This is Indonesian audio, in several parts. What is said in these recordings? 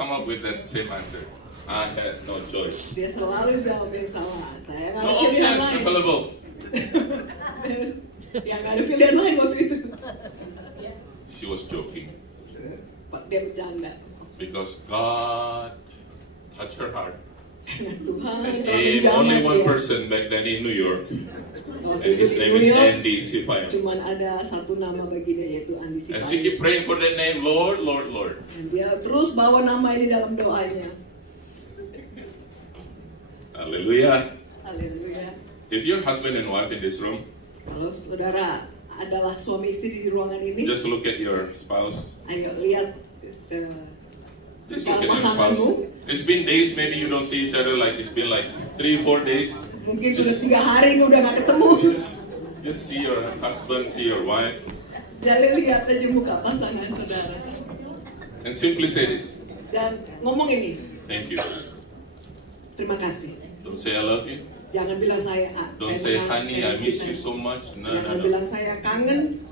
come up with that same answer. I had no choice. Dia selalu jawab yang salah. Saya nggak No ada pilihan options lain. available. Ya nggak ada pilihan lain waktu itu. She was joking Dia bercanda. because God touched her heart. Karena Tuhan And telah if menjamah only one dia. person back then in New York, Waktu and itu his di name New is York, Andy Sipayam. cuman ada satu nama bagi dia, yaitu Andi And she Sipayam. keep praying for that name, Lord, Lord, Lord. Dan dia terus bawa nama ini dalam doanya. Hallelujah. Haleluya. If you're husband and wife in this room, Kalau saudara adalah suami istri di ruangan ini, just look at your spouse. ayo lihat Just look at your pasanganmu. spouse. It's been days, maybe you don't see each other, like it's been like 3-4 days. Mungkin sudah 3 hari udah gak ketemu. Just see your husband, see your wife, Jadi lihat aja muka pasangan saudara. and simply say this: Dan ngomong ini, thank you. terima kasih. Don't say I love you. Jangan bilang saya Don't say honey, I miss you so much. No, Jangan no, no. bilang saya kangen.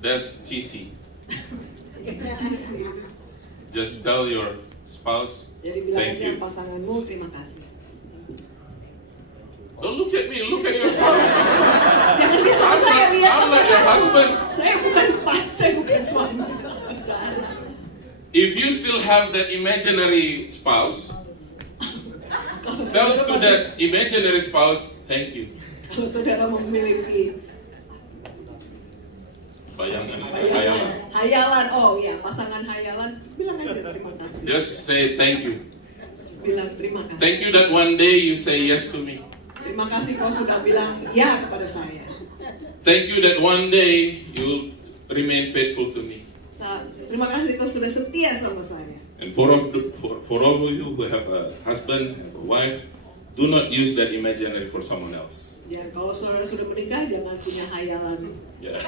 That's cheesy. Itu cheesy. Just tell your spouse, Jadi bilang thank aja you. pasanganmu terima kasih. Don't look at me, look at your spouse. Jangan lihat apa saya, lihat I'm not your pasanganmu. husband. Saya bukan suami saudara. If you still have that imaginary spouse, Kalau tell saudara to masih- that imaginary spouse, thank you. Kalau saudara memiliki Bayangan, bayangan, bayangan. hayalan, oh ya pasangan hayalan, bilang aja terima kasih. Just say thank you. Bilang terima kasih. Thank you that one day you say yes to me. Terima kasih kau sudah bilang ya kepada saya. Thank you that one day you remain faithful to me. Nah, terima kasih kau sudah setia sama saya. And for all of you who have a husband, have a wife, do not use that imaginary for someone else. Ya, kalau saudara sudah menikah jangan punya hayalan. Ya.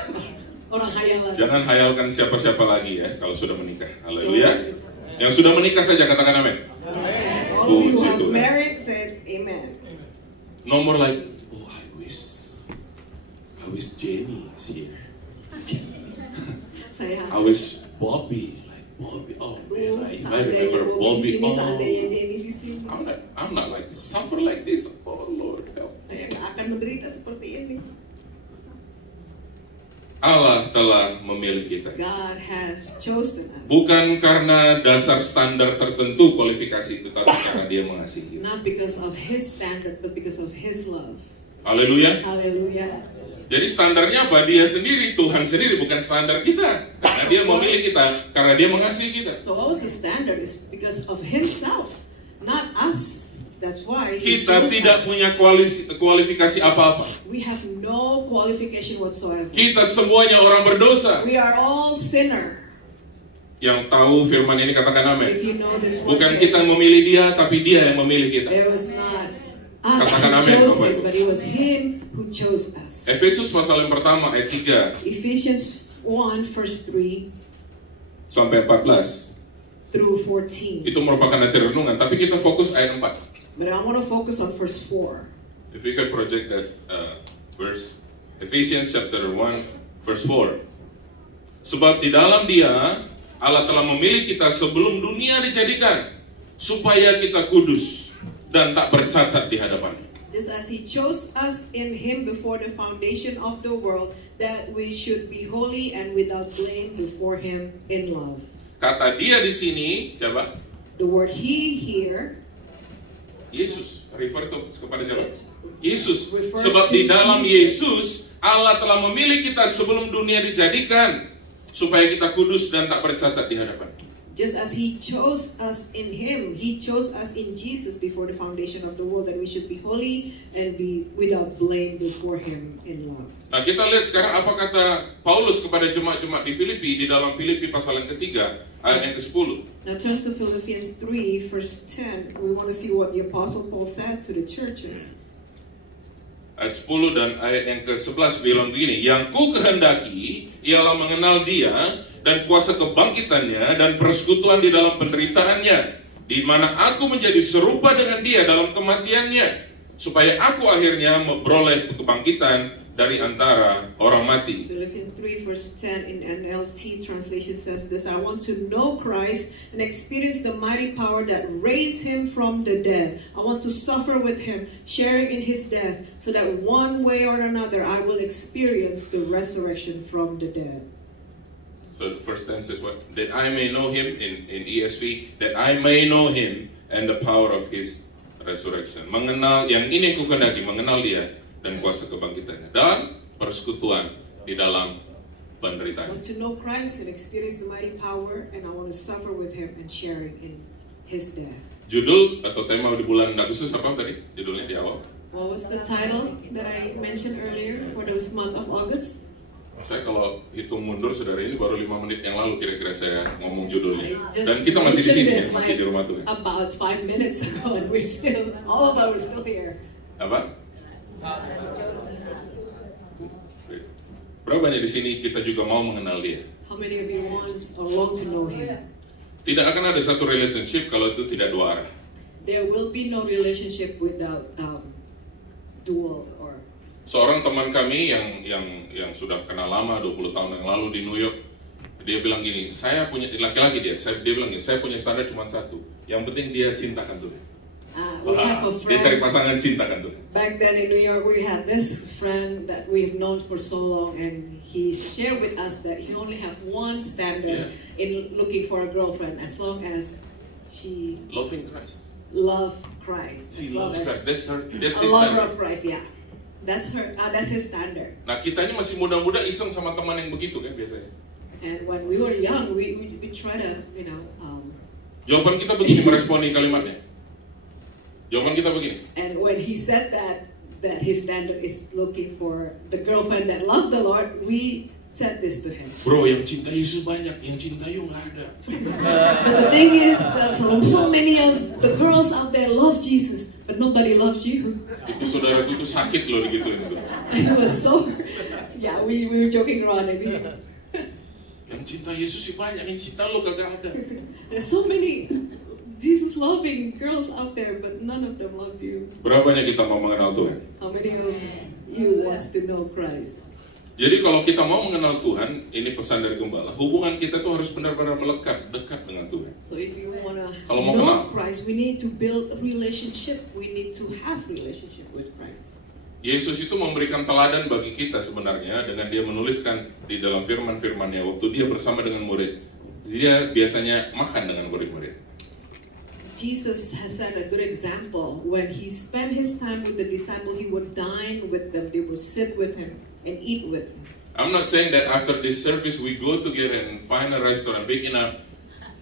Orang hayalan. Jangan hayalkan siapa-siapa lagi ya kalau sudah menikah. Haleluya. Yang sudah menikah saja katakan amin. All of you who Puji have Tuhan. married said amen. No more like, oh I wish Jenny is here. Saya I wish Bobby, like Bobby. Oh man, if I seandainya remember Bobby di Bobby, sini, seandainya oh, Jenny di sini, I'm not like suffer like this. Oh Lord help. saya nggak akan menderita seperti ini. Allah telah memilih kita. God has chosen us. Bukan karena dasar standar tertentu kualifikasi itu, tapi karena Dia mengasihi kita. Not because of His standard, but because of His love. Haleluya. Haleluya. Jadi standarnya apa? Dia sendiri, Tuhan sendiri, bukan standar kita. Karena Dia memilih kita, karena Dia mengasihi kita. So what was His standard? Is because of Himself, not us. That's why He Kita chose tidak us. punya kualifikasi apa-apa. We have no qualification whatsoever. Kita semuanya orang berdosa. We are all sinner. Yang tahu firman ini katakan If amin. you know this word, Bukan kita yang memilih Dia, tapi Dia yang memilih kita. it was not us Katakan who amin, chose Bapak Him, Ibu. but it was Him who chose us. Efesus pasal yang pertama ayat 3 Ephesians 1 verse 3 sampai 14. through 14. Itu merupakan nanti renungan, tapi kita fokus ayat 4. But I want to focus on verse 4. If we can project that verse, Ephesians chapter 1 verse 4. Sebab di dalam Dia Allah telah memilih kita sebelum dunia dijadikan, supaya kita kudus dan tak bercacat di hadapannya. Just as He chose us in Him before the foundation of the world, that we should be holy and without blame before Him in love. Kata Dia di sini siapa? The word He here Yesus. Refer kepada siapa? Yesus. refers Sebab to di dalam Jesus. Yesus Allah telah memilih kita sebelum dunia dijadikan, supaya kita kudus dan tak bercacat di hadapan. Just as He chose us in Him, He chose us in Jesus before the foundation of the world, that we should be holy and be without blame before Him in love. Nah, kita lihat sekarang apa kata Paulus kepada jemaat-jemaat di Filipi, di dalam Filipi pasal yang ketiga ayat yang ke-10. Now turn to Philippians 3 verse 10. We want to see what the Apostle Paul said to the churches. Ayat 10 dan ayat yang ke-11 bilang begini, yang ku kehendaki ialah mengenal Dia dan kuasa kebangkitannya dan persekutuan di dalam penderitaannya, di mana aku menjadi serupa dengan Dia dalam kematiannya, supaya aku akhirnya memperoleh kebangkitan dari antara orang mati. Philippians 3 verse 10 in NLT translation says this, I want to know Christ and experience the mighty power that raised him from the dead. I want to suffer with him, sharing in his death, so that one way or another I will experience the resurrection from the dead. So the first tense is what? That I may know him, in ESV, that I may know him and the power of his resurrection. Mengenal, yang ini yang kukendaki, mengenal dia dan kuasa kebangkitannya dan persekutuan di dalam I penderitaan. want to know Christ and experience the mighty power, and I want to suffer with him and sharing in his death. Judul atau tema di bulan Agustus apa tadi? Judulnya di awal. What was the title that I mentioned earlier for this month of August? Saya kalau hitung mundur saudara ini baru 5 menit yang lalu kira-kira saya ngomong judulnya. I just Dan kita masih di sini ya, mentioned this masih di rumah Tuhan. about 5 minutes ago, and we're still, all of us are still here. Apa? Berapa banyak di sini kita juga mau mengenal dia? How many of you wants or long to know him? Tidak akan ada satu relationship kalau itu tidak dua arah. There will be no relationship without dual or. Seorang teman kami yang sudah kenal lama 20 tahun yang lalu di New York, dia bilang gini, saya punya laki-laki dia bilang gini, saya punya standar cuma satu, yang penting dia cintakan Tuhan. We have a Dia cari friend. pasangan cintakan Tuhan. Back then in New York, we had this friend that we've known for so long, and he shared with us that he only have one standard in looking for a girlfriend, as long as she Loving Christ. love Christ. She As long loves as Christ. That's a his lover standard. of Christ, yeah. That's her. That's his standard. Nah kita ini masih muda-muda iseng sama teman yang begitu kan biasanya. And when we were young, we try to, Jawaban kita begini meresponi kalimatnya. Jawaban kita begini. And when he said that his standard is looking for the girlfriend that loved the Lord, we said this to him. Bro, yang cinta Yesus banyak, yang cinta you nggak ada. But the thing is that so many of the girls out there love Jesus, but nobody loves you. Itu saudaraku itu sakit loh digituin itu. And it was so, yeah, we were joking around. Yang cinta Yesus sih banyak, yang cinta lo kagak ada. There's so many Jesus loving girls out there, but none of them love you. Berapa banyak kita mau mengenal Tuhan? How many of you wants to know Christ? Jadi kalau kita mau mengenal Tuhan, ini pesan dari Gembala, hubungan kita tuh harus benar-benar melekat, dekat dengan Tuhan. So if you wanna Kalau mau know kenal. Christ, we need to build a relationship. We need to have relationship with Christ. Yesus itu memberikan teladan bagi kita sebenarnya dengan dia menuliskan di dalam firman-firmannya waktu dia bersama dengan murid. Dia biasanya makan dengan murid-murid. Jesus has set a good example. When he spent his time with the disciple, he would dine with them. They would sit with him and eat with him. I'm not saying that after this service we go together and find a restaurant big enough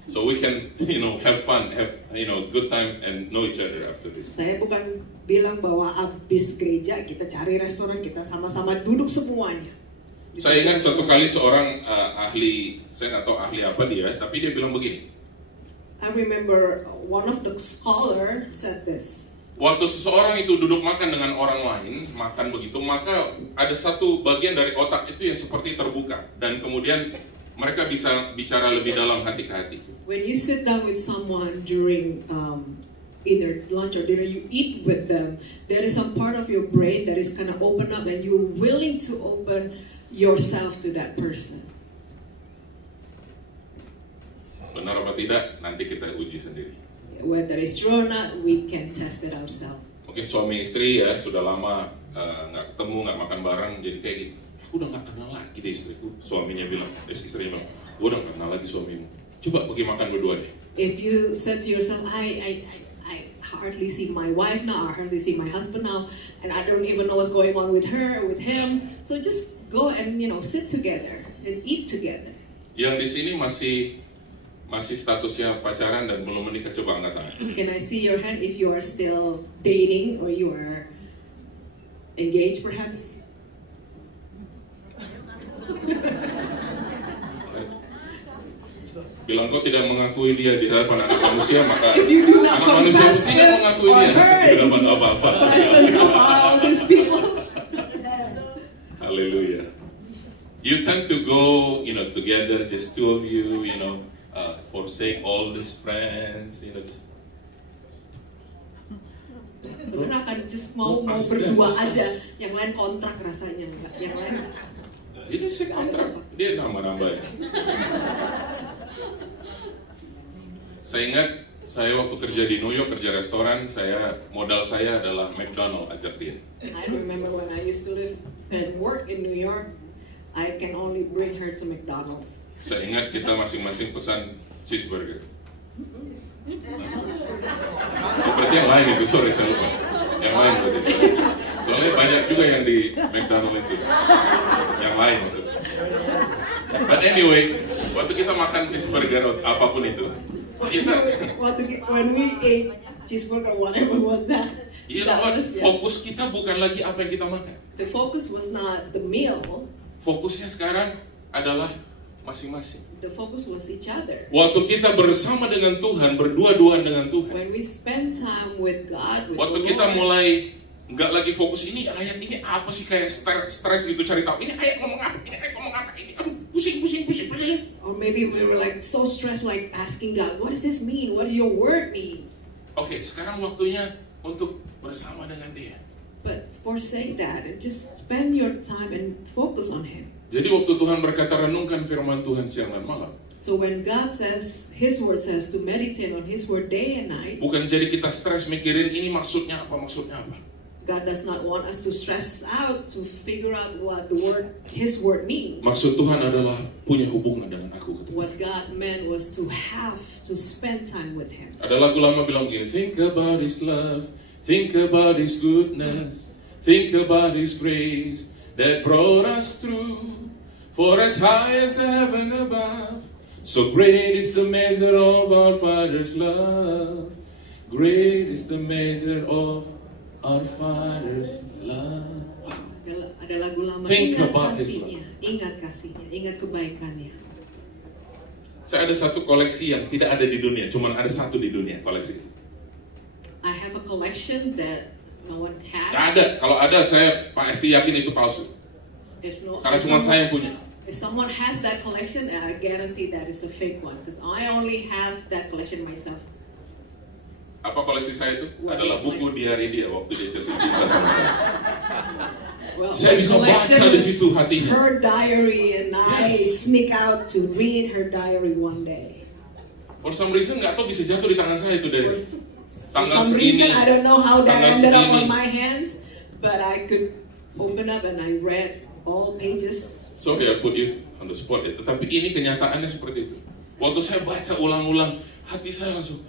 so we can, have fun, have, good time and know each other after this. Saya bukan bilang bahwa abis gereja kita cari restoran, kita sama-sama duduk semuanya. Saya ingat satu kali seorang ahli, saya nggak tahu ahli apa dia, tapi dia bilang begini. I remember one of the scholar said this. Waktu seseorang itu duduk makan dengan orang lain, makan begitu, maka ada satu bagian dari otak itu yang seperti terbuka. Dan kemudian mereka bisa bicara lebih dalam hati ke hati. When you sit down with someone during either lunch or dinner, you eat with them, there is some part of your brain that is kind of open up and you're willing to open yourself to that person. Benar apa tidak, nanti kita uji sendiri. Whether it's true or not, we can test it ourselves. Mungkin suami istri ya sudah lama nggak ketemu, nggak makan bareng, jadi kayak gini. Aku udah nggak kenal lagi deh istriku. Suaminya bilang, istrinya bilang, gue udah nggak kenal lagi suamimu. Coba pergi makan berdua deh. If you said to yourself, I hardly see my wife now, I hardly see my husband now, and I don't even know what's going on with her, with him, so just go and sit together and eat together. Yang di sini masih statusnya pacaran dan belum menikah, coba angkat tangan. Can I see your hand if you are still dating or you are engaged perhaps? Bilang kau tidak mengakui dia di hadapan anak manusia, maka If you do not anak manusia confess tidak mengakui or dia her di hadapan apa-apa. presence of all these people. Hallelujah. You tend to go, together, just two of you, forsake all these friends, just. Sebenarnya akan just mau berdua aja, yang lain kontrak rasanya enggak, yang lain. Ini saya kontrak, dia nambah-nambahin. Saya ingat, saya waktu kerja di New York, kerja restoran, modal saya adalah McDonald, ajak dia. I remember when I used to live and work in New York, I can only bring her to McDonald's. Saya ingat kita masing-masing pesan cheeseburger. Oh, berarti yang lain itu, sorry saya lupa. Yang lain berarti. Soalnya banyak juga yang di McDonald itu. Yang lain maksudnya. But anyway, waktu kita makan cheeseburger atau apapun itu, when we ate cheeseburger, whatever was that. Fokus kita bukan lagi apa yang kita makan. The focus was not the meal. Fokusnya sekarang adalah masing-masing. The focus was each other. Waktu kita bersama dengan Tuhan, berdua-duaan dengan Tuhan. When we spend time with God, with waktu the kita Lord, mulai nggak lagi fokus ini ayat ini apa sih, kayak stres gitu cari tahu. Ini ayat ngomong apa? Ini ayat ngomong apa? Ini aduh pusing. Or maybe we were like so stressed, like asking God, what does this mean? What does your word means? Oke, sekarang waktunya untuk bersama dengan Dia. But forsake that and just spend your time and focus on Him. Jadi waktu Tuhan berkata renungkan firman Tuhan siang dan malam. So when God says, His word says to meditate on His word day and night. Bukan jadi kita stres mikirin ini maksudnya apa. God does not want us to stress out to figure out what His word means. Maksud Tuhan adalah punya hubungan dengan aku. What God meant was to have to spend time with Him. Ada lagu lama bilang gini, think about His love, think about His goodness, think about His grace that brought us through. For as high as heaven above, so great is the measure of our Father's love. Great is the measure of our Father's love. Ada lagu lama, think ingat about kasihnya, ingat kasihnya, ingat kebaikannya. Saya ada satu koleksi yang tidak ada di dunia, cuma ada satu di dunia koleksi itu. I have a collection that no one has. Gak ada, kalau ada saya pasti yakin itu palsu. Karena cuma saya yang punya. If someone has that collection, I guarantee that is a fake one, because I only have that collection myself. Apa koleksi saya itu? Adalah buku diari dia waktu dia jatuh cinta sama saya. Well, saya bisa baca di situ hatinya. Her diary, and I sneak out to read her diary one day. For some reason nggak tahu bisa jatuh di tangan saya itu dari tanggal segini. For some reason I don't know how that ended up on my hands, but I could open up and I read all pages. Sorry I put you on the spot ya, tetapi ini kenyataannya seperti itu. Waktu saya baca ulang-ulang, hati saya langsung,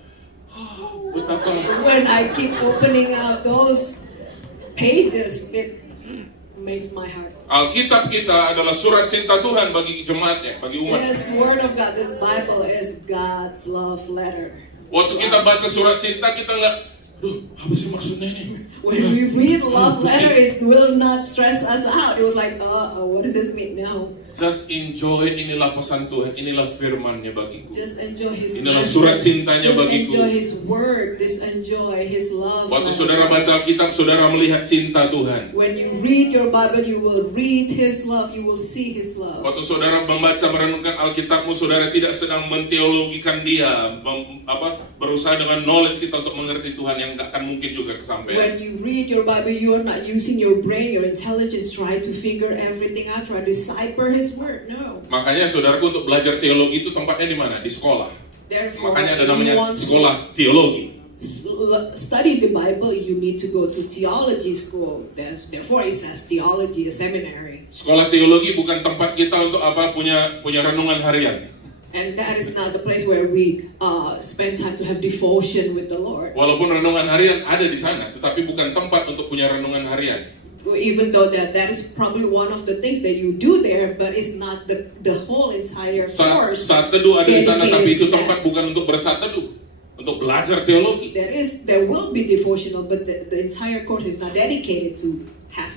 betapa. When I keep opening out those pages, it makes my heart. Alkitab kita adalah surat cinta Tuhan bagi jemaatnya, bagi umat. Yes, Word of God, this Bible is God's love letter. Waktu kita baca surat cinta, kita nggak, apa sih maksudnya ini? When we read love letter, it will not stress us out. It was like, what does this mean? No. Just enjoy, inilah pesan Tuhan, inilah firman-Nya bagiku. Just enjoy His inilah message. Surat cintanya just bagiku. Enjoy His word. Just enjoy His love. Waktu saudara baca Alkitab, saudara melihat cinta Tuhan. When you read your Bible, you will read His love. You will see His love. Waktu saudara membaca, merenungkan Alkitabmu, saudara tidak sedang menteologikan dia, berusaha dengan knowledge kita untuk mengerti Tuhan yang nggak akan mungkin juga kesampaian. When you read your Bible, you are not using your brain, your intelligence, try to figure everything out, try to decipher His word. No. Makanya saudaraku untuk belajar teologi itu tempatnya di mana? Di sekolah. Therefore, makanya ada namanya sekolah teologi. Study the Bible, you need to go to theology school. Therefore, it says theology, a seminary. Sekolah teologi bukan tempat kita untuk punya renungan harian. And that is not the place where we spend time to have devotion with the Lord. Walaupun renungan harian ada di sana, tetapi bukan tempat untuk punya renungan harian. Even though that is probably one of the things that you do there, but it's not the whole entire course. Saat teduh ada di sana, tapi itu tempat bukan untuk bersaat teduh, untuk belajar teologi. There will be devotional, but the entire course is not dedicated to have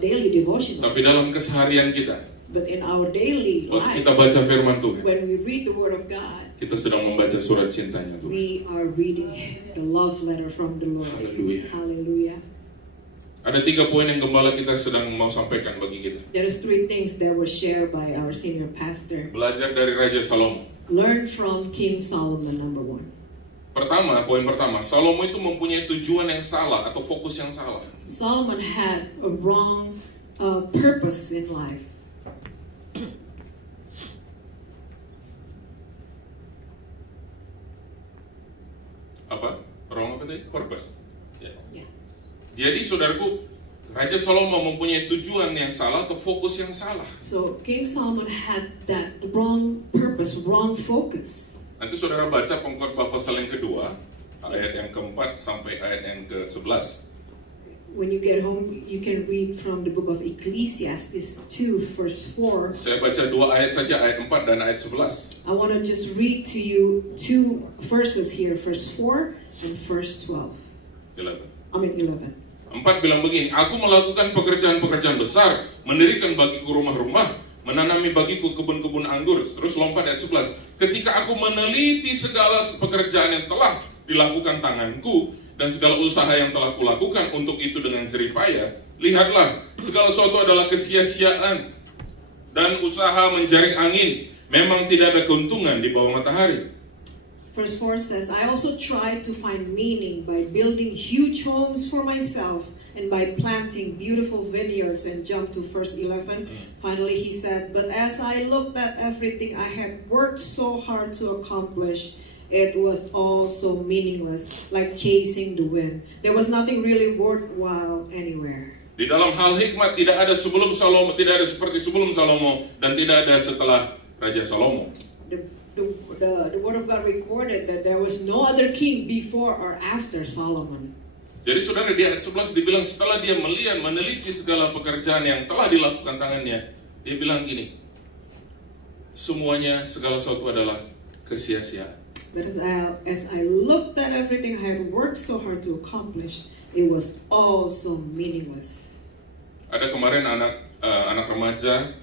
daily devotional. Tapi dalam keseharian kita, but in our daily life, kita baca firman Tuhan, when we read the Word of God, kita sedang membaca surat cintanya Tuhan. We are reading the love letter from the Lord. Haleluya. Hallelujah. Ada 3 poin yang gembala kita sedang mau sampaikan bagi kita. There is 3 things that were shared by our senior pastor. Belajar dari Raja Salomo. Learn from King Solomon, number 1. Poin pertama, Salomo itu mempunyai tujuan yang salah atau fokus yang salah. Solomon had a wrong purpose in life. Apa? Wrong apa tadi? Purpose. Ya. Yeah. Jadi saudaraku, Raja Salomo mempunyai tujuan yang salah atau fokus yang salah. So King Solomon had that wrong purpose, wrong focus. Nanti saudara baca Pengkhotbah pasal yang kedua, ayat yang keempat sampai ayat yang ke-11. When you get home, you can read from the book of Ecclesiastes 2, verse 4. Saya baca 2 ayat saja, ayat 4 dan ayat 11. I want to just read to you 2 verses here, verse 4 and verse 12. 11. 4 bilang begini, aku melakukan pekerjaan-pekerjaan besar, mendirikan bagiku rumah-rumah, menanami bagiku kebun-kebun anggur. Terus lompat ayat 11. Ketika aku meneliti segala pekerjaan yang telah dilakukan tanganku, dan segala usaha yang telah kulakukan untuk itu dengan jerih payah, lihatlah, segala sesuatu adalah kesia-siaan dan usaha menjaring angin. Memang tidak ada keuntungan di bawah matahari. Verse 4 says, I also tried to find meaning by building huge homes for myself and by planting beautiful vineyards. And jump to verse 11. Finally he said, but as I looked at everything I had worked so hard to accomplish, it was all so meaningless, like chasing the wind. There was nothing really worthwhile anywhere. Di dalam hal hikmat tidak ada sebelum Salomo, tidak ada seperti sebelum Salomo, dan tidak ada setelah Raja Salomo. The word of God recorded that there was no other king before or after Solomon. Jadi saudara, di ayat 11 dibilang setelah dia melihat, meneliti segala pekerjaan yang telah dilakukan tangannya, dia bilang gini, semuanya, segala sesuatu adalah kesia-siaan. But as I looked at everything I had worked so hard to accomplish, it was all so meaningless. Ada kemarin anak remaja,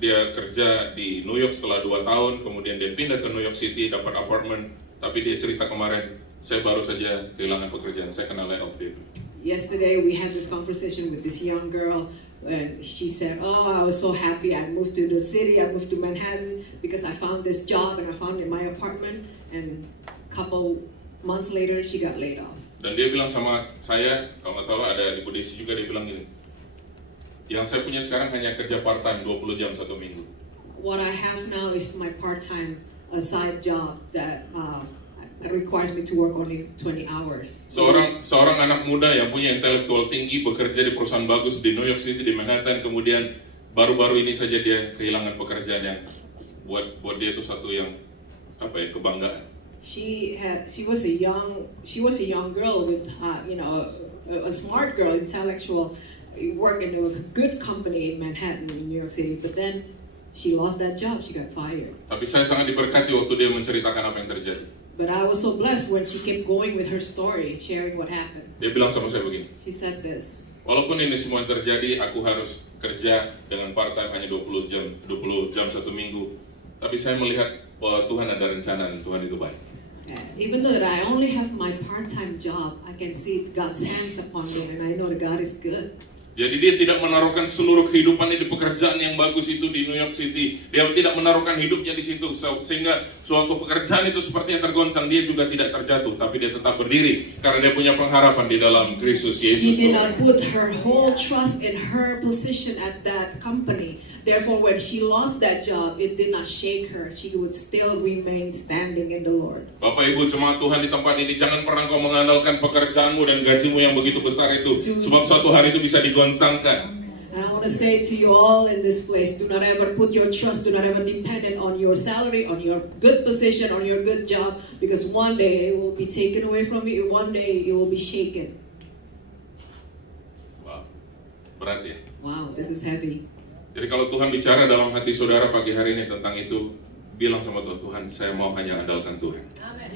dia kerja di New York setelah 2 tahun, kemudian dia pindah ke New York City, dapat apartemen, tapi dia cerita kemarin, saya baru saja kehilangan pekerjaan, saya kena layoff dulu. Yesterday we had this conversation with this young girl, and she said, oh, I was so happy I moved to the city, I moved to Manhattan because I found this job and I found it in my apartment, and a couple months later she got laid off. Dan dia bilang sama saya, kalau nggak tahu ada Ibu Desi juga, dia bilang gini, yang saya punya sekarang hanya kerja part-time 20 jam 1 minggu. What I have now is my part-time side job that requires me to work only 20 hours. Seorang anak muda yang punya intelektual tinggi, bekerja di perusahaan bagus di New York City, di Manhattan, kemudian baru-baru ini saja dia kehilangan pekerjaan yang buat dia itu satu yang kebanggaan. She was a young girl with a smart girl, intellectual, worked in a good company in Manhattan in New York City, but then she lost that job, she got fired. Tapi saya sangat diberkati waktu dia menceritakan apa yang terjadi. But I was so blessed when she kept going with her story, sharing what happened. Dia bilang sama saya begini. She said this. Walaupun ini semua yang terjadi, aku harus kerja dengan part-time hanya 20 jam 1 minggu. Tapi saya melihat bahwa Tuhan ada rencana dan Tuhan itu baik. Even though that I only have my part-time job, I can see God's hands upon me, and I know that God is good. Jadi dia tidak menaruhkan seluruh kehidupannya di pekerjaan yang bagus itu di New York City. Dia tidak menaruhkan hidupnya di situ sehingga suatu pekerjaan itu sepertinya tergoncang, dia juga tidak terjatuh, tapi dia tetap berdiri karena dia punya pengharapan di dalam Kristus Yesus. She did not put her whole trust in her position at that company. Therefore, when she lost that job, it did not shake her. She would still remain standing in the Lord. Bapak Ibu jemaat Tuhan di tempat ini, jangan pernah kau mengandalkan pekerjaanmu dan gajimu yang begitu besar itu, sebab suatu hari itu bisa digoncangkan. And I want to say to you all in this place, do not ever put your trust, do not ever depend on your salary, on your good position, on your good job, because one day it will be taken away from you, one day it will be shaken. Wow, berat ya? Wow, this is heavy. Jadi kalau Tuhan bicara dalam hati saudara pagi hari ini tentang itu, bilang sama Tuhan, Tuhan saya mau hanya andalkan Tuhan.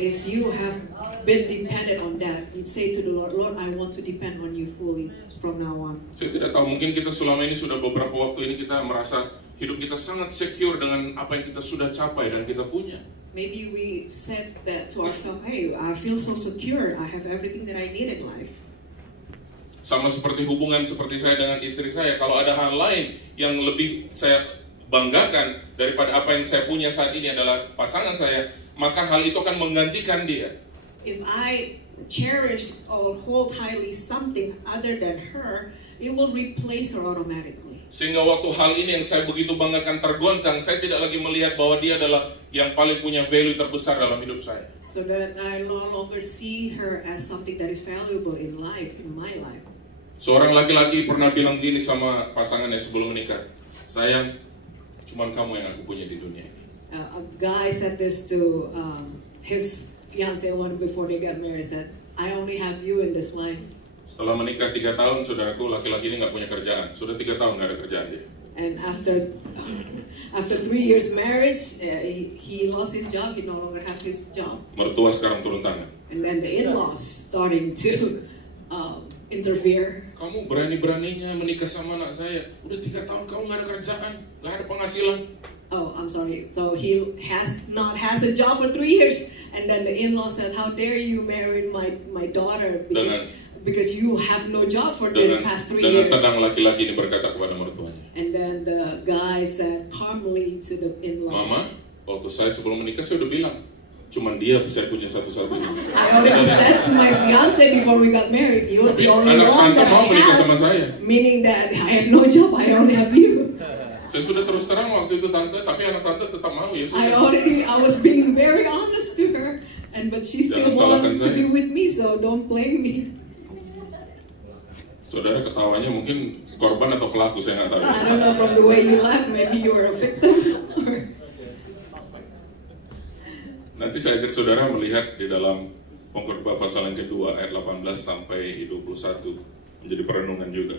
If you have been dependent on that, you say to the Lord, Lord, I want to depend on you fully from now on. Saya tidak tahu, mungkin kita selama ini sudah beberapa waktu ini kita merasa hidup kita sangat secure dengan apa yang kita sudah capai dan kita punya. Maybe we said that to ourselves, hey, I feel so secure, I have everything that I need in life. Sama seperti hubungan seperti saya dengan istri saya, kalau ada hal lain yang lebih saya banggakan daripada apa yang saya punya saat ini adalah pasangan saya maka hal itu akan menggantikan dia. If I cherish or hold highly something other than her, it will replace her automatically. Sehingga waktu hal ini yang saya begitu banggakan tergoncang, saya tidak lagi melihat bahwa dia adalah yang paling punya value terbesar dalam hidup saya. So that I no longer see her as something that is valuable in life, in my life. Seorang laki-laki pernah bilang gini sama pasangannya sebelum menikah, sayang, cuman kamu yang aku punya di dunia ini. A guy said this to his fiancée one before they got married. Said, "I only have you in this life." Setelah menikah 3 tahun, saudaraku, laki-laki ini nggak punya kerjaan. Sudah 3 tahun nggak ada kerjaan dia. And after 3 years marriage, he lost his job. He no longer have his job. Mertua sekarang turun tangan. And then the in-laws starting to interfere. Kamu berani-beraninya menikah sama anak saya. Udah 3 tahun kamu nggak ada kerjaan, nggak ada penghasilan. Oh, I'm sorry. So he has a job for 3 years, and then the in-law said, "How dare you marry my daughter because you have no job for this past 3 years." Dengan tenang laki-laki ini berkata kepada mertuanya. And then the guy said calmly to the in-law, Mama, waktu saya sebelum menikah saya udah bilang, cuman dia saya punya satu-satunya. I already said to my fiance before we got married, you're the only one that I have. Meaning that I have no job, I only have you. Saya sudah terus terang waktu itu tante, tapi anak tante tetap mau ya. I was being very honest to her, but she still wanted to be with me, so don't blame me. Saudara ketawanya mungkin korban atau pelaku, saya nggak tahu. I don't know, from the way you laugh, maybe you were a victim. Nanti saya ajak saudara melihat di dalam Pengkhotbah pasal yang kedua ayat 18 sampai 21 menjadi perenungan juga.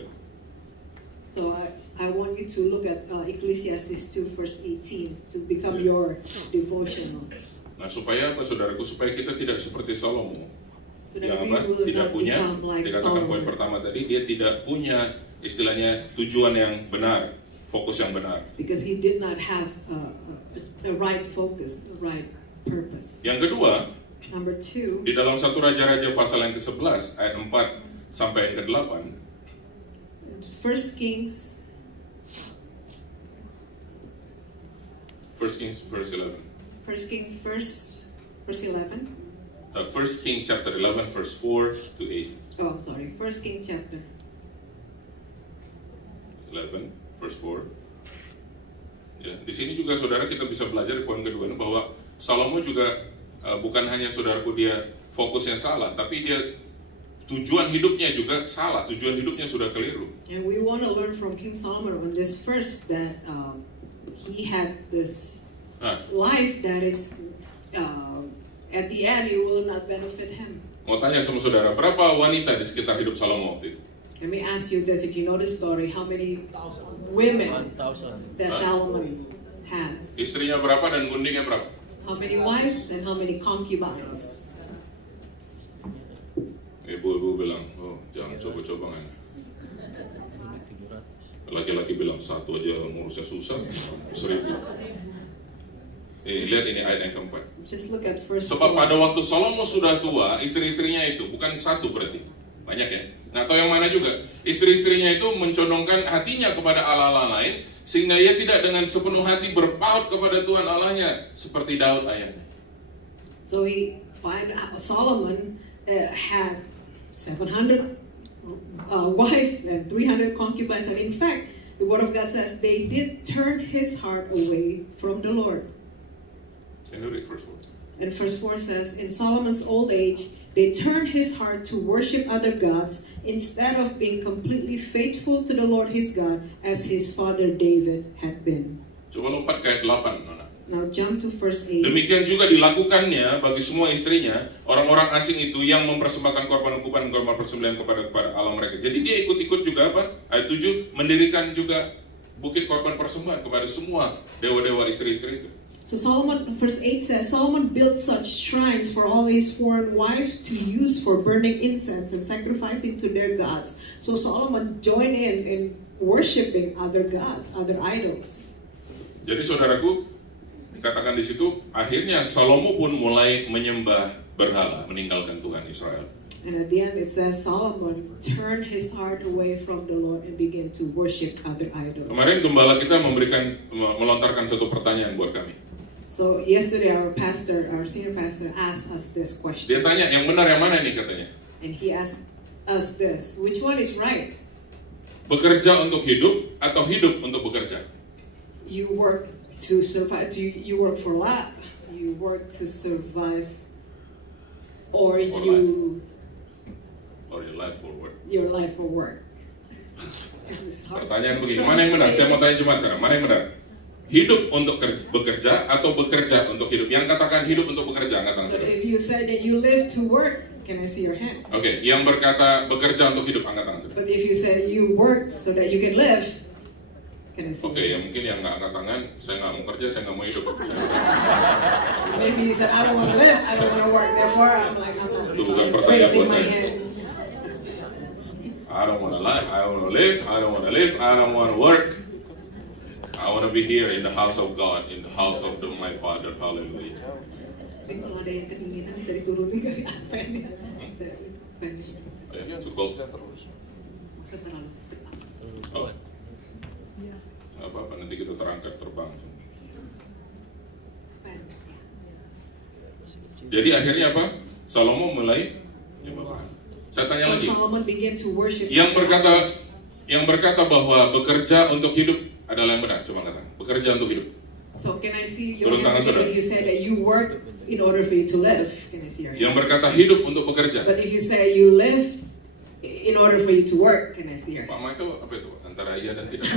So I want you to look at Ecclesiastes 2 verse 18 to become your devotional. Nah, supaya apa saudaraku? Supaya kita tidak seperti Salomo. So Yang apa? Tidak punya, dikatakan poin pertama tadi, dia tidak punya istilahnya tujuan yang benar, fokus yang benar. Because he did not have a right focus, a right purpose. Yang kedua, number 2, di dalam 1 Raja-Raja pasal yang ke-11 ayat 4 sampai yang ke-8, First Kings verse 11. First King verse 11. First King chapter 11 verse 4 to 8. Oh, I'm sorry. First King chapter 11 verse 4. Ya, di sini juga saudara kita bisa belajar di poin kedua ini bahwa Salomo juga bukan hanya saudaraku dia fokusnya salah, tapi dia tujuan hidupnya juga salah, tujuan hidupnya sudah keliru. And we want to learn from King Solomon on this first that he had this life that is at the end it will not benefit him. Mau tanya sama saudara, berapa wanita di sekitar hidup Salomo waktu itu? Let me ask you this: if you know the story, how many women that Solomon has? Istrinya berapa dan gundingnya berapa? How many wives and how many concubines? Ibu-ibu bilang, oh jangan coba-coba kan. Laki-laki bilang 1 aja ngurusnya susah, 1000. Lihat ini ayat yang keempat. Just look at verse 4. Sebab pada waktu Salomo sudah tua, istri-istrinya itu bukan 1 berarti, banyak ya. Nggak tahu yang mana juga. Istri-istrinya itu mencondongkan hatinya kepada Allah-Allah lain, sehingga ia tidak dengan sepenuh hati berpaut kepada Tuhan Allahnya seperti Daud ayahnya. So Solomon had 700 wives and 300 concubines, and in fact, the Word of God says they did turn his heart away from the Lord. Can you read verse 4? And verse 4 says, in Solomon's old age, they turned his heart to worship other gods instead of being completely faithful to the Lord his God as his father David had been. Coba lompat ke ayat 8, Nona. Now jump to verse 8. Demikian juga dilakukannya bagi semua istrinya, orang-orang asing itu yang mempersembahkan korban-korban persembelihan kepada Allah mereka. Jadi dia ikut-ikut juga apa? Ayat 7, mendirikan juga bukit korban persembahan kepada semua dewa-dewa istri-istri itu. So verse 8 says, Solomon built such shrines for all his foreign wives to use for burning incense and sacrificing to their gods. So Solomon joined in worshiping other gods, other idols. Jadi saudaraku, dikatakan di situ, akhirnya Salomo pun mulai menyembah berhala, meninggalkan Tuhan Israel. And at the end it says Solomon turned his heart away from the Lord and began to worship other idols. Kemarin gembala kita melontarkan satu pertanyaan buat kami. So yesterday our senior pastor asked us this question. Dia tanya, yang benar yang mana nih katanya? And he asked us this, which one is right? Bekerja untuk hidup atau hidup untuk bekerja? You work to survive, you work for life, you work to survive, or your life for work. Your life for work. Pertanyaan begini, mana yang benar? Saya mau tanya jemaat sekarang, mana yang benar? Hidup untuk bekerja atau bekerja untuk hidup? Yang katakan hidup untuk bekerja, angkat tangan. So if you said that you live to work, can I see your hand? Oke, yang berkata bekerja untuk hidup, angkat tangan. But if you say you work so that you can live, can I see? Oke, yang mungkin yang nggak angkat tangan, saya nggak mau kerja, saya nggak mau hidup. Maybe you said I don't want to live, I don't want to work, therefore I'm Itu bukan not pertanyaan raising buat my saya. hands. I don't want to live, I don't want to live, I don't want to live, I don't want to work. I want to be here in the house of God, in the house of my Father. Hallelujah. Tapi kalau ada yang kedinginan bisa diturunin kali apa ini? Cukup. Masa terlalu cepat. Oh. Nggak apa-apa, nanti kita terangkat terbang. Jadi akhirnya apa? Salomo mulai menyembah. Saya tanya lagi. Solomon began to worship. Yang berkata bahwa bekerja untuk hidup adalah yang benar. Coba kata, bekerja untuk hidup. So can I see your answer if you say that you work in order for you to live? Can I see your answer? Yang berkata hidup untuk bekerja. But if you say you live in order for you to work, can I see your answer? Pak Michael, apa itu? Antara iya dan tidak.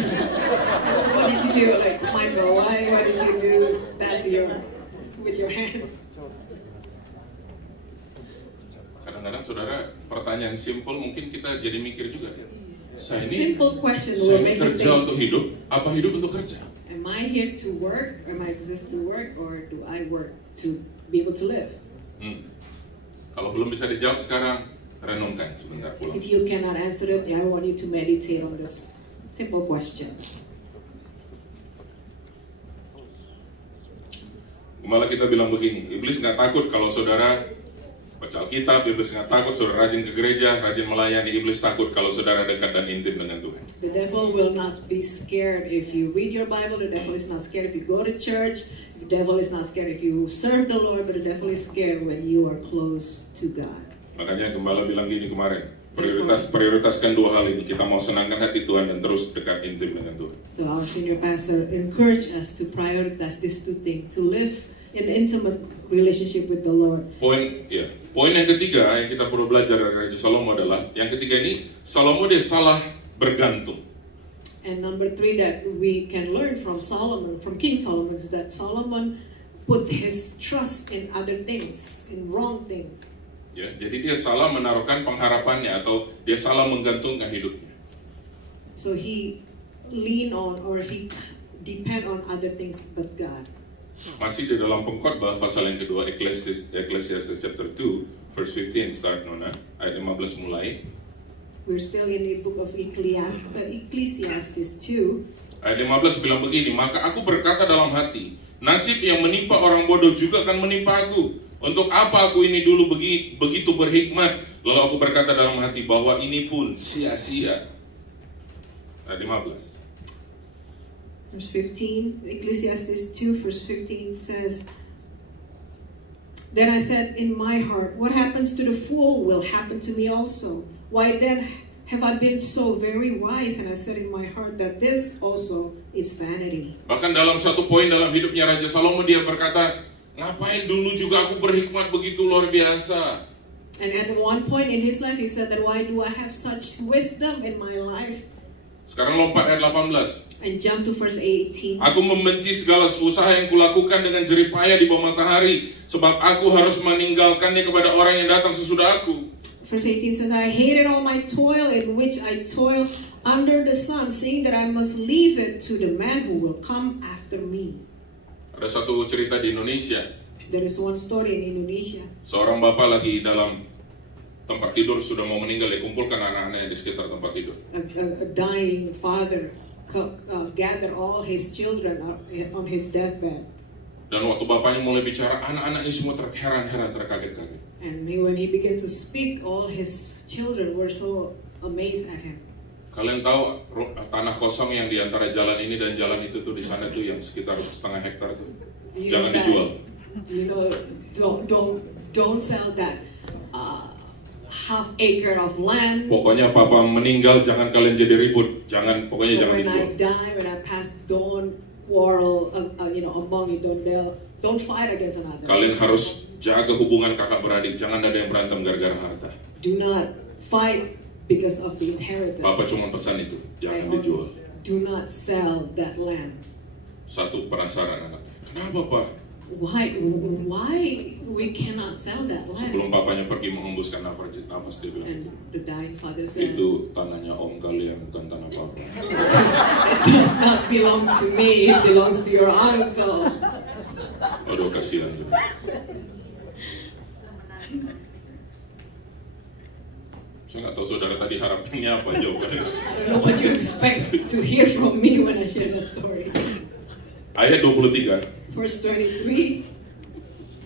What did you do, like Michael? Why did you do that to with your hand? Kadang-kadang saudara, pertanyaan simple mungkin kita jadi mikir juga. Saya Simple question ini will make you kerja think. untuk hidup, apa hidup untuk kerja? Am I here to work? Am I exist to work, or do I work to be able to live? Kalau belum bisa dijawab sekarang, renungkan sebentar pulang. If you cannot answer it, I want you to meditate on this simple question. Malah kita bilang begini, iblis nggak takut kalau saudara baca Alkitab, iblis nggak takut saudara rajin ke gereja, rajin melayani, iblis takut kalau saudara dekat dan intim dengan Tuhan. The devil will not be scared if you read your Bible. The devil is not scared if you go to church. The devil is not scared if you serve the Lord. But the devil is scared when you are close to God. Makanya Gembala bilang gini kemarin, prioritaskan dua hal ini. Kita mau senangkan hati Tuhan dan terus dekat intim dengan Tuhan. So our senior pastor encouraged us to prioritize these two things, to live in intimate relationship with the Lord. Poin yang ketiga yang kita perlu belajar dari Raja Salomo adalah, yang ketiga ini, Salomo dia salah bergantung. And number 3 that we can learn from Solomon, from King Solomon, is that Solomon put his trust in other things, in wrong things. Ya, jadi dia salah menaruhkan pengharapannya atau dia salah menggantungkan hidupnya. So he lean on or he depend on other things but God. Masih di dalam pengkhotbah pasal yang kedua, Ecclesiastes chapter 2 verse 15 start Nona, ayat 15 mulai. We're still in the book of Ecclesiastes 2. Ayat 15 bilang begini, maka aku berkata dalam hati, nasib yang menimpa orang bodoh juga akan menimpa aku. Untuk apa aku ini dulu begitu berhikmat? Lalu aku berkata dalam hati bahwa ini pun sia-sia. Ayat 15. Verse 15, Ecclesiastes 2 verse 15 says, Then I said in my heart, what happens to the fool will happen to me also. Why then have I been so very wise? And I said in my heart that this also is vanity. Bahkan dalam satu poin dalam hidupnya Raja Salomo dia berkata, ngapain dulu juga aku berhikmat begitu luar biasa. And at one point in his life he said that why do I have such wisdom in my life? Sekarang lompat ayat 18. And jump to verse 18. Aku membenci segala usaha yang kulakukan dengan jerih payah di bawah matahari, sebab aku harus meninggalkannya kepada orang yang datang sesudah aku. Verse 18 says, I hated all my toil in which I toil under the sun, seeing that I must leave it to the man who will come after me. Ada satu cerita di Indonesia. There is one story in Indonesia. Seorang bapak lagi dalam tempat tidur, sudah mau meninggal, dikumpulkan anak-anaknya di sekitar tempat tidur. A dying father gathered all his children on his deathbed. Dan waktu bapaknya mulai bicara, anak-anaknya semua terheran-heran, terkaget-kaget. And when he began to speak, all his children were so amazed at him. Kalian tahu tanah kosong yang di antara jalan ini dan jalan itu tuh di sana tuh yang sekitar 0,5 hektar tuh. Jangan dijual. You know, don't sell that half acre of land. Pokoknya papa meninggal jangan kalian jadi ribut. Jangan, pokoknya So jangan when dijual. I die, when I pass, don't quarrel, among you. Don't fight against another. Kalian harus jaga hubungan kakak beradik. Jangan ada yang berantem gara-gara harta. Do not fight because of the inheritance. Papa cuma pesan itu, jangan Right? dijual. Do not sell that land. Satu penasaran anak. Kenapa pak? Why we cannot sell that land? Sebelum papanya pergi menghembuskan nafas dia bilang, And the dying father said, itu tanahnya om kalian, bukan tanah papa. it does not belong to me, it belongs to your uncle. Aduh kasihan tuh. Saya nggak tahu saudara tadi harapannya apa jawabannya. I don't know what you expect to hear from me when I share the story. Ayat 23. Verse 23.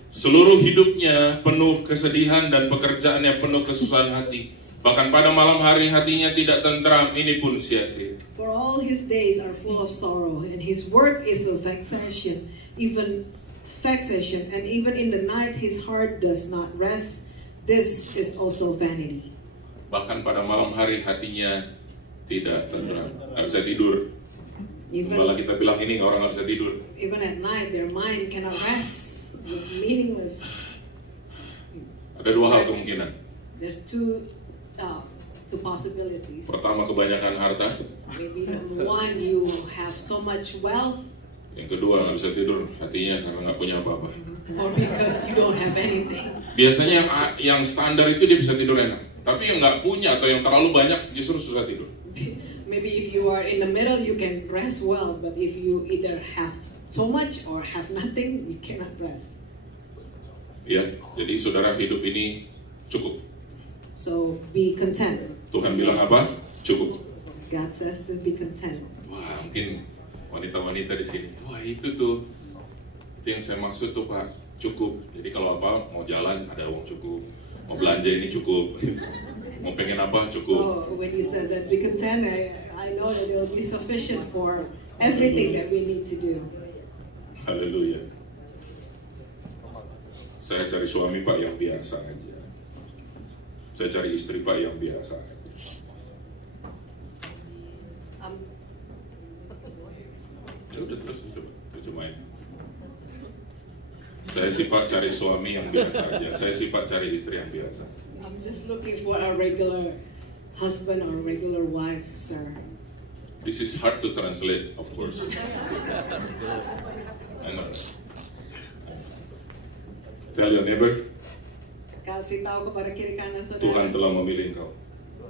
Seluruh hidupnya penuh kesedihan dan pekerjaannya penuh kesusahan hati. Bahkan pada malam hari hatinya tidak tentram, ini pun sia-sia. For all his days are full of sorrow, and his work is of vexation, and even in the night his heart does not rest. This is also vanity. Bahkan pada malam hari hatinya tidak tentram, nggak bisa tidur. Malah kita bilang ini orang nggak bisa tidur. Even at night, their mind cannot rest. It's meaningless. Ada dua hal kemungkinan. There's two possibilities. Pertama, kebanyakan harta. Maybe number one, you have so much wealth, Yang kedua, nggak bisa tidur hatinya karena nggak punya apa-apa. or because you don't have anything. Biasanya yang standar itu dia bisa tidur enak. Tapi yang nggak punya atau yang terlalu banyak justru susah tidur. Maybe if you are in the middle, you can rest well, but if you either have so much or have nothing, you cannot rest. Ya, jadi saudara hidup ini cukup. So be content. Tuhan bilang apa? Cukup. God says to be content. Wah, mungkin wanita-wanita di sini. Wah, itu tuh. Itu yang saya maksud tuh, Pak. Cukup. Jadi kalau apa, mau jalan ada uang cukup. Mau belanja ini cukup. Mau pengen apa cukup. So when you said that be content, I know that it will be sufficient for everything that we need to do. Haleluya. Saya cari suami Pak yang biasa aja. Saya cari istri Pak yang biasa aja. Ya udah terjemahin. Saya sih Pak cari suami yang biasa aja. Saya sih Pak cari istri yang biasa. I'm just looking for a regular husband or regular wife, sir. This is hard to translate, of course. I know. Tell your neighbor, Kasih tahu kepada kiri kanan saudara. Tuhan telah memilih engkau.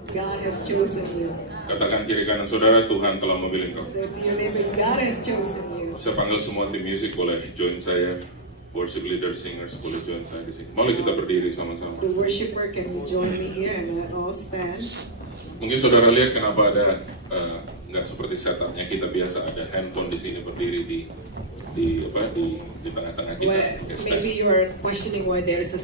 God has chosen you. Katakan kiri kanan saudara, Tuhan telah memilih engkau. Say to your neighbor, God has chosen you. Saya panggil semua tim musik boleh join saya. Worship leader, singers boleh join saya di sini. Boleh kita berdiri sama-sama. The worshiper, can you join me here and all stand? Mungkin saudara lihat kenapa ada nggak seperti setupnya kita biasa, ada handphone di sini berdiri di tengah-tengah kita. Well, pakai stand. maybe you are questioning why there is a